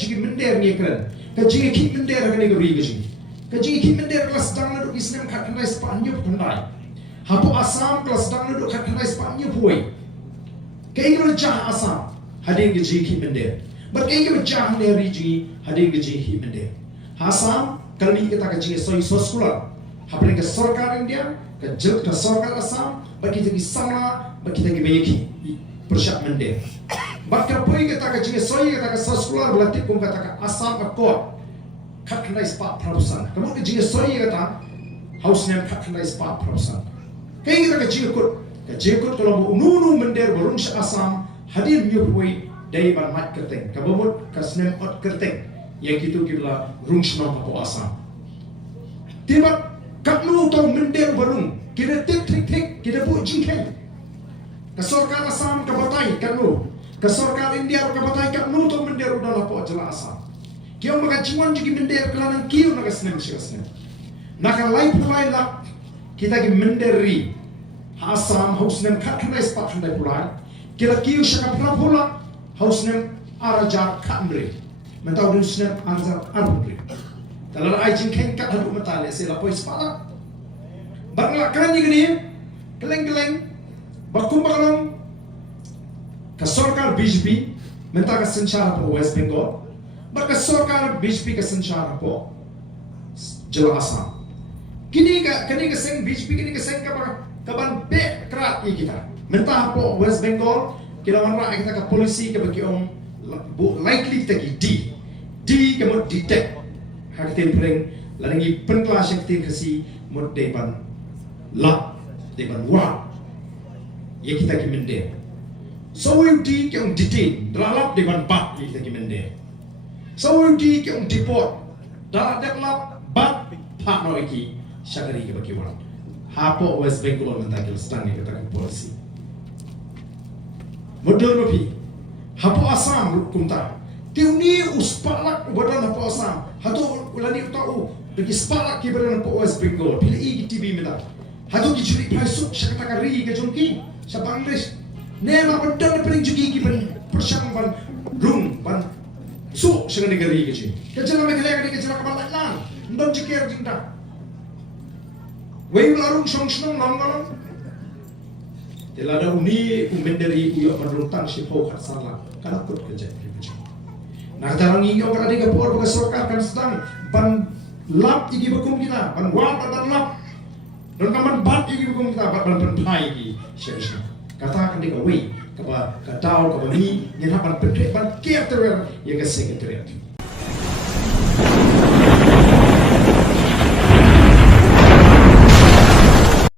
jigi mender ni keren ka jigi ki mender ka ni ri ga jigi ka jigi ki mender kelas dang na do islam khat kan rais pa nyu pandai hapo asam kelas dang na do khat kan rais pa nyu puai ka ingro jah asam hading ga jigi ki mender but ka ingro jah ne ri jigi hading ga jigi ki mender asam kalmi kita ka jigi soi soskula hapre ka sarkar India ka jil ka sarkar asam bagi kita sama bagi kita bayaki persyak mender bakal poi kita ka jinge soi kita ka saskular belati kum kata ka asam akor khat khandai spa prabusan kamu ka jinge soi kita house name khat khandai spa prabusan kai kita ka jinge kut kalau unu mender barung sya asam hadir nyu poi dai ban mat kerteng ka bomut ka snem ot kerteng ya gitu kibla rung shno ka asam tiba kaknu to mender barung kita tik kita bu jingkeng ka sarkar asam ka batai kaknu ka sarkar India ka batai kaknu to mender udala po jala asam kio maka jiwan jigi mender kelanan kio naga snem shigasnem naka lai pulai lak kita ki mender ri asam hausnem khatnai spa khandai pulai kila kio shaka pula hausnem arajar khamre mentau dusnem arajar arbre dalam ai jingkeng ka hadu matale se la pois pala Banglakan ni gini, keleng bakum bakalong ka sarkar BJP minta ka sanchara po West Bengal, baka sarkar BJP ka sanchara po Jala Assam. Kini ka seng BJP kini ka seng kaban be krat kita. Minta po West Bengal kita manra kita ka polisi ka bagi om likely kita ki D ka mo detect hakten preng lalangi penklas yang kasi mo depan lap depan wa ya kita ki mende so we di ki on detain dalap depan bat ya kita ki mende so we di ki on deport dalap bat pak no iki syakari ki baki wala hapo West Bengal menta ki stang ni kita ki polisi model nopi hapo Assam kumta tiuni uspalak badan hapo Assam hato ulani utau bagi spalak ki badan hapo West Bengal pilih iki TV mena Hatu ki curi pasuk syakata kari ke jongki sa Bangladesh nema badan paling jugi ki ban persyang ban rung ban su sa negeri ke ji kecela me kale ke kecela ka lan ndon jiker jinta wei larung song long telada uni umenderi uyo madrutang si ho kharsala kana kut ke ji nah tarang iyo ka de ka por ka sarkar kan sedang ban lap igi bakum kita ban wa ban lap dan kaman bat ini bukan kita bat ban pai ini syekh kata kan dia wei kata kata ni ni hapan pendek ban kiat terwer ya ke sekretariat